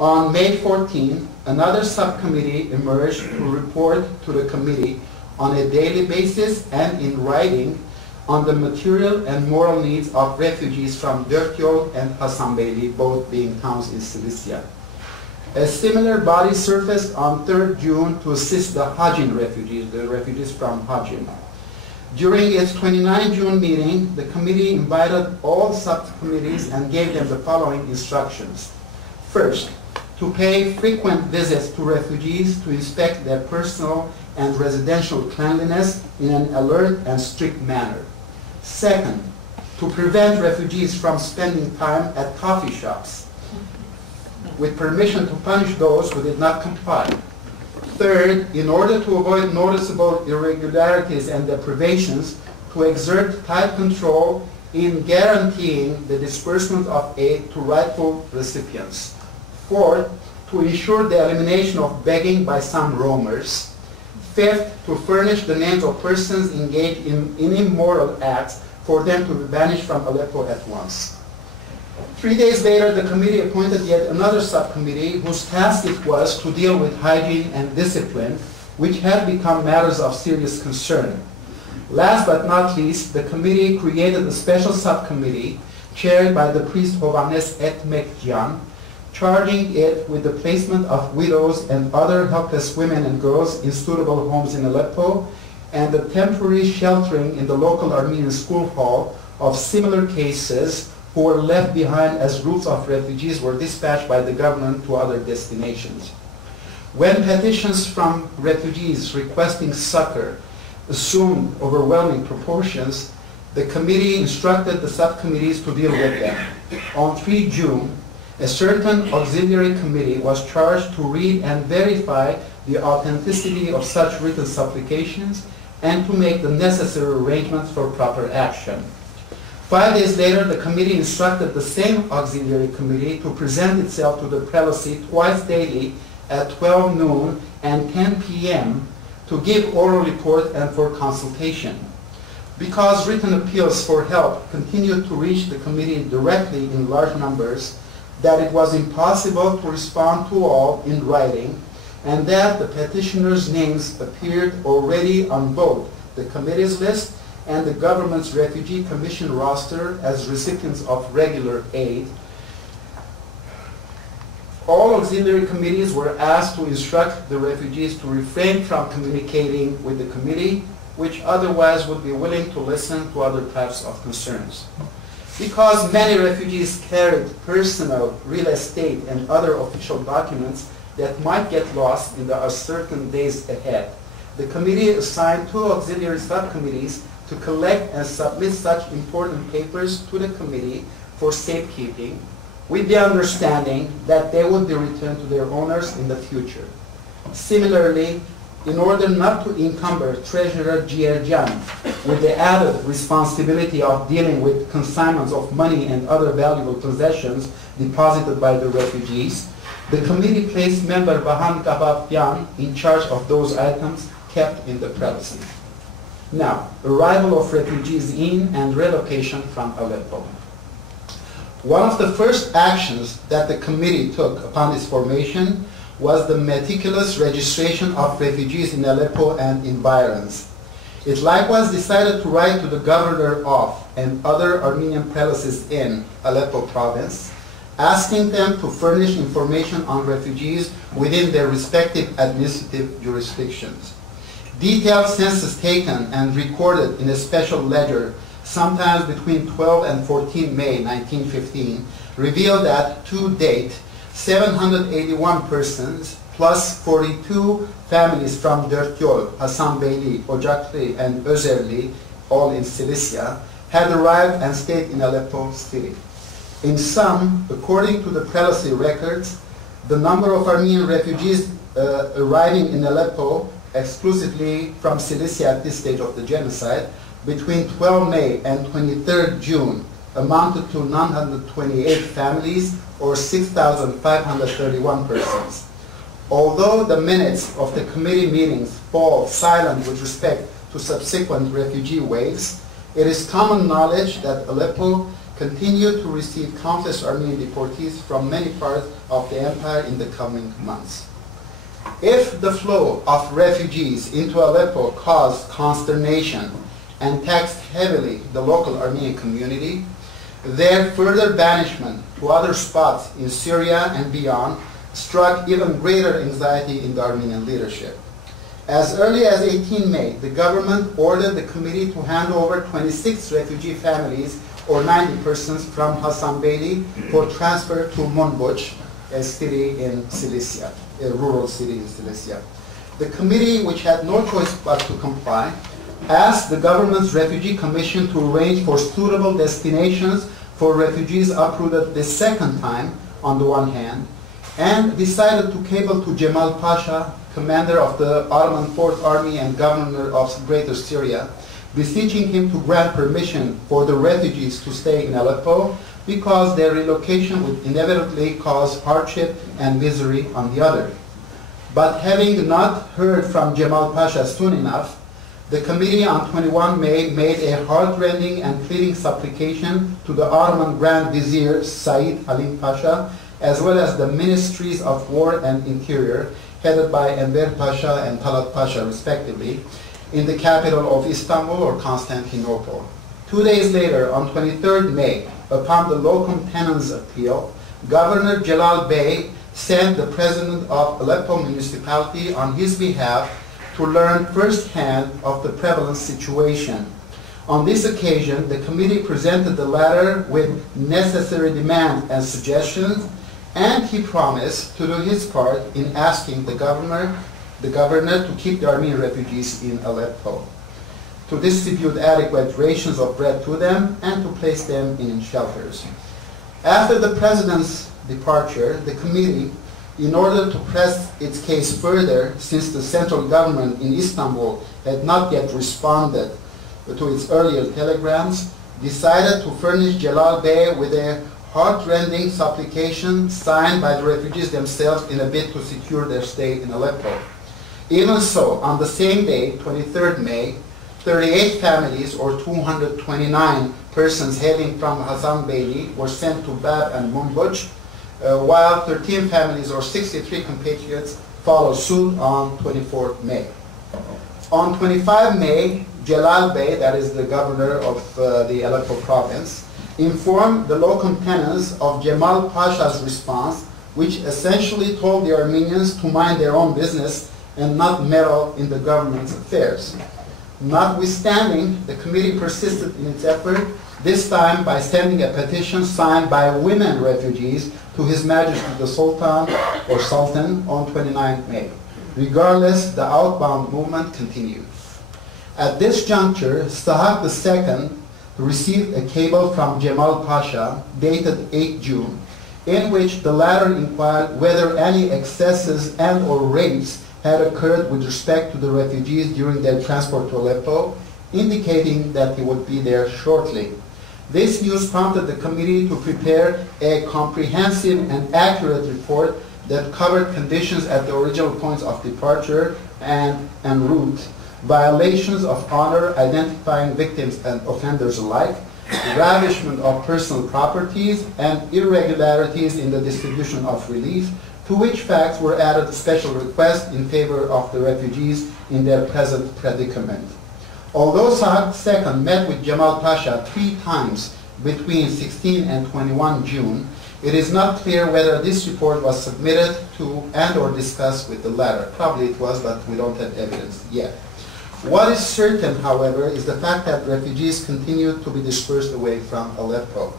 On May 14, another subcommittee emerged to report to the committee on a daily basis and in writing on the material and moral needs of refugees from Dörtyol and Hasanbeyli, both being towns in Cilicia. A similar body surfaced on 3rd June to assist the Hajin refugees, the refugees from Hajin. During its 29 June meeting, the committee invited all subcommittees and gave them the following instructions. First, to pay frequent visits to refugees to inspect their personal and residential cleanliness in an alert and strict manner. Second, to prevent refugees from spending time at coffee shops, with permission to punish those who did not comply. Third, in order to avoid noticeable irregularities and deprivations, to exert tight control in guaranteeing the disbursement of aid to rightful recipients. Fourth, to ensure the elimination of begging by some roamers. Fifth, to furnish the names of persons engaged in immoral acts for them to be banished from Aleppo at once. 3 days later, the committee appointed yet another subcommittee whose task it was to deal with hygiene and discipline, which had become matters of serious concern. Last but not least, the committee created a special subcommittee chaired by the priest Hovannes Etmekjan, charging it with the placement of widows and other helpless women and girls in suitable homes in Aleppo and the temporary sheltering in the local Armenian school hall of similar cases who were left behind as groups of refugees were dispatched by the government to other destinations. When petitions from refugees requesting succor assumed overwhelming proportions, the committee instructed the subcommittees to deal with them. On 3 June, a certain auxiliary committee was charged to read and verify the authenticity of such written supplications and to make the necessary arrangements for proper action. 5 days later, the committee instructed the same auxiliary committee to present itself to the prelacy twice daily at 12 noon and 10 p.m. to give oral report and for consultation. Because written appeals for help continued to reach the committee directly in large numbers, that it was impossible to respond to all in writing, and that the petitioners' names appeared already on both the committee's list and the government's Refugee Commission roster as recipients of regular aid. All auxiliary committees were asked to instruct the refugees to refrain from communicating with the committee, which otherwise would be willing to listen to other types of concerns. Because many refugees carried personal, real estate, and other official documents that might get lost in the uncertain days ahead, the committee assigned 2 auxiliary subcommittees to collect and submit such important papers to the committee for safekeeping, with the understanding that they would be returned to their owners in the future. Similarly, in order not to encumber Treasurer Gierjan with the added responsibility of dealing with consignments of money and other valuable possessions deposited by the refugees, the committee placed member Vahram L in charge of those items kept in the prelacy. Now, arrival of refugees in and relocation from Aleppo. One of the first actions that the committee took upon its formation was the meticulous registration of refugees in Aleppo and environs. It likewise decided to write to the governor of and other Armenian prelacies in Aleppo province, asking them to furnish information on refugees within their respective administrative jurisdictions. Detailed census taken and recorded in a special ledger sometime between 12 and 14 May 1915 revealed that, to date, 781 persons plus 42 families from Dörtyol, Hasanbeyli, Ocakli, and Özerli, all in Cilicia, had arrived and stayed in Aleppo city. In sum, according to the prelacy records, the number of Armenian refugees arriving in Aleppo exclusively from Cilicia at this stage of the genocide between 12 May and 23 June amounted to 928 families or 6,531 persons. Although the minutes of the committee meetings fall silent with respect to subsequent refugee waves, it is common knowledge that Aleppo continue to receive countless Armenian deportees from many parts of the empire in the coming months. If the flow of refugees into Aleppo caused consternation and taxed heavily the local Armenian community, their further banishment to other spots in Syria and beyond struck even greater anxiety in the Armenian leadership. As early as 18 May, the government ordered the committee to hand over 26 refugee families or 90 persons from Hasanbeyli for transfer to Monbuch, a city in Cilicia, a rural city in Cilicia. The committee, which had no choice but to comply, asked the government's refugee commission to arrange for suitable destinations for refugees uprooted the second time, on the one hand, and decided to cable to Cemal Pasha, commander of the Ottoman Fourth Army and governor of Greater Syria, beseeching him to grant permission for the refugees to stay in Aleppo because their relocation would inevitably cause hardship and misery on the other. But having not heard from Cemal Pasha soon enough, the committee on 21 May made a heartrending and pleading supplication to the Ottoman Grand Vizier Said Halim Pasha, as well as the Ministries of War and Interior, headed by Enver Pasha and Talat Pasha respectively, in the capital of Istanbul or Constantinople. 2 days later, on 23rd May, upon the locum tenens appeal, Governor Celal Bey sent the president of Aleppo municipality on his behalf to learn firsthand of the prevalent situation. On this occasion, the committee presented the latter with necessary demands and suggestions, and he promised to do his part in asking the governor to keep the Armenian refugees in Aleppo, to distribute adequate rations of bread to them, and to place them in shelters. After the president's departure, the committee, in order to press its case further, since the central government in Istanbul had not yet responded to its earlier telegrams, decided to furnish Celal Bey with a heartrending supplication signed by the refugees themselves in a bid to secure their stay in Aleppo. Even so, on the same day, 23rd May, 38 families or 229 persons hailing from Hasanbeyli were sent to Bab and Monbuch, while 13 families or 63 compatriots followed suit on 24th May. On 25 May, Celal Bey, that is the governor of the Aleppo province, informed the locum tenens of Cemal Pasha's response, which essentially told the Armenians to mind their own business and not meddle in the government's affairs. Notwithstanding, the committee persisted in its effort, this time by sending a petition signed by women refugees to His Majesty the Sultan or Sultan on 29 May. Regardless, the outbound movement continued. At this juncture, Sahak II received a cable from Cemal Pasha dated 8 June, in which the latter inquired whether any excesses and or rapes had occurred with respect to the refugees during their transport to Aleppo, indicating that he would be there shortly. This news prompted the committee to prepare a comprehensive and accurate report that covered conditions at the original points of departure and en route, violations of honor identifying victims and offenders alike, ravishment of personal properties, and irregularities in the distribution of relief, to which facts were added a special request in favor of the refugees in their present predicament. Although Sahak II met with Cemal Pasha 3 times between 16 and 21 June, it is not clear whether this report was submitted to and or discussed with the latter. Probably it was, but we don't have evidence yet. What is certain, however, is the fact that refugees continued to be dispersed away from Aleppo.